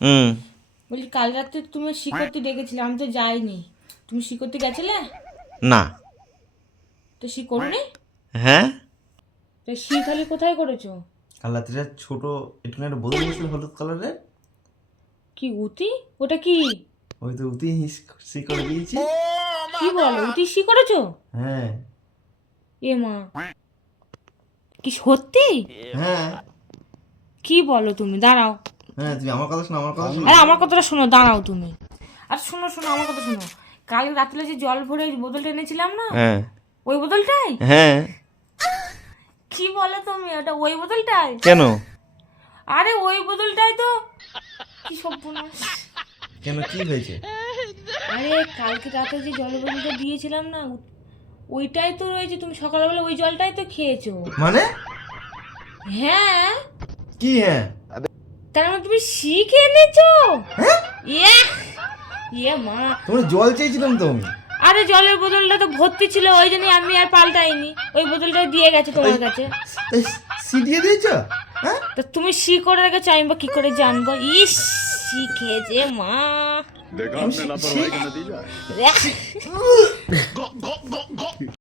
হুম। বলছি কাল রাতে তুমি শিকড়তি ডেকেছিলে, আমি তো যাইনি। তুমি শিকড়তি গেছিলে? না। তো করোনি? হ্যাঁ। তো খালি কোথায় করেছো? কাল রাত্রে ছোট একটু একটা বোতল নিয়েছিল হলুদ কালারের। কি উতি? ওটা কি? ওই তো উতি সি করে দিয়েছি। কি বলো, উতি করেছো? হ্যাঁ। এ মা, কি সত্যি? হ্যাঁ। কি বলো তুমি? দাঁড়াও। হ্যাঁ, তুমি আমার কথা শোনো, আমার কথা শোনো। আরে আমার কথাটা শোনো, দাঁড়াও তুমি। আর শোনো শোনো, আমার কথা শোনো। কাল রাত্রে যে জল ভরে ওই বোতলটা এনেছিলাম না, হ্যাঁ। ওই বোতলটাই? হ্যাঁ। কি বলো তুমি, ওটা ওই বোতলটাই? কেন? আরে ওই বোতলটাই তো। কি সর্বনাশ! কেন, কি হয়েছে? আরে কালকে রাতে যে জলের বোতলটা দিয়েছিলাম না, ওইটাই তো রয়েছে। তুমি সকালবেলা ওই জলটাই তো খেয়েছো। মানে? হ্যাঁ। কি হ্যাঁ? তার মানে তুমি খেয়ে নিয়েছো? হ্যাঁ? ইয়ে, ইয়ে মা! তোমার জল চেয়েছিলাম তো আমি। আরে জলের বোতলটা তো ভর্তি ছিল, ওই জন্য আমি আর পাল্টাইনি। ওই বোতলটা দিয়ে গেছে তোমার কাছে। তাই সি দিয়ে দিয়েছো? হ্যাঁ। তো তুমি করে রেখেছো, আমি বা কি করে জানবো? ইস, খেয়েছে মা। देखा आपने लापरवाही का नतीजा है। দেখ।